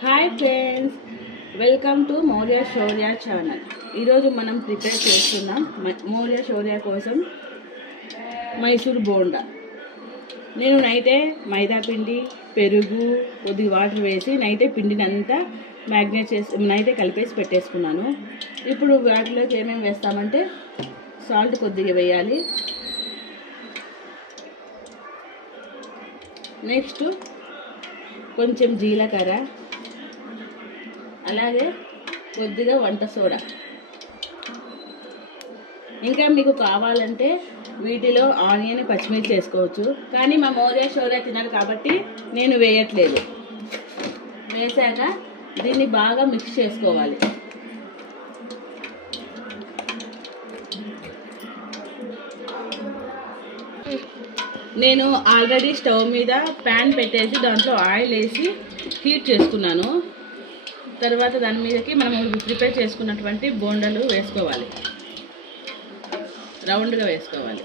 Hi friends, welcome to Maurya Shaurya channel. ఈరోజు మనం prepare చేస్తున్నాం మౌర్య శౌర్య కోసం మైసూర్ బోండా. నేను నైటే మైదా పిండి, పెరుగు, కొద్దిగా వాటర్ వేసి నైటే పిండిని అంతా మ్యాగ్నేట్ చేసి నైటే కలిపేసి పెట్టేసుకున్నాను. ఇప్పుడు వాటిలోకి ఏమేమి వేస్తామంటే సాల్ట్ కొద్దిగా వేయాలి. నెక్స్ట్ కొంచెం జీలకర్ర, అలాగే కొద్దిగా వంట సోడా. ఇంకా మీకు కావాలంటే వీటిలో ఆనియన్, పచ్చిమిర్చి వేసుకోవచ్చు, కానీ మా మౌర్య శౌర్య తినరు కాబట్టి నేను వేయట్లేదు. వేసాక దీన్ని బాగా మిక్స్ చేసుకోవాలి. నేను ఆల్రెడీ స్టవ్ మీద ప్యాన్ పెట్టేసి దాంట్లో ఆయిల్ వేసి హీట్ చేసుకున్నాను. తర్వాత దాని మీదకి మనం ప్రిపేర్ చేసుకున్నటువంటి బోండాలు వేసుకోవాలి, రౌండ్గా వేసుకోవాలి.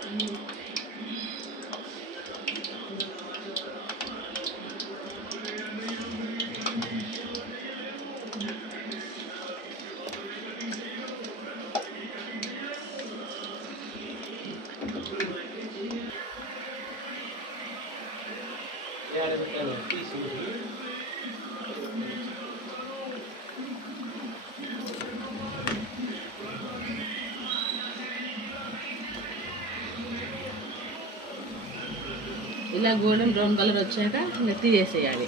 ఇలా గోల్డెన్ బ్రౌన్ కలర్ వచ్చాక మెత్తి చేసేయాలి.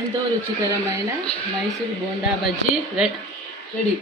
ఎంతో రుచికరమైన మైసూర్ బోండా బజ్జీ రెడీ.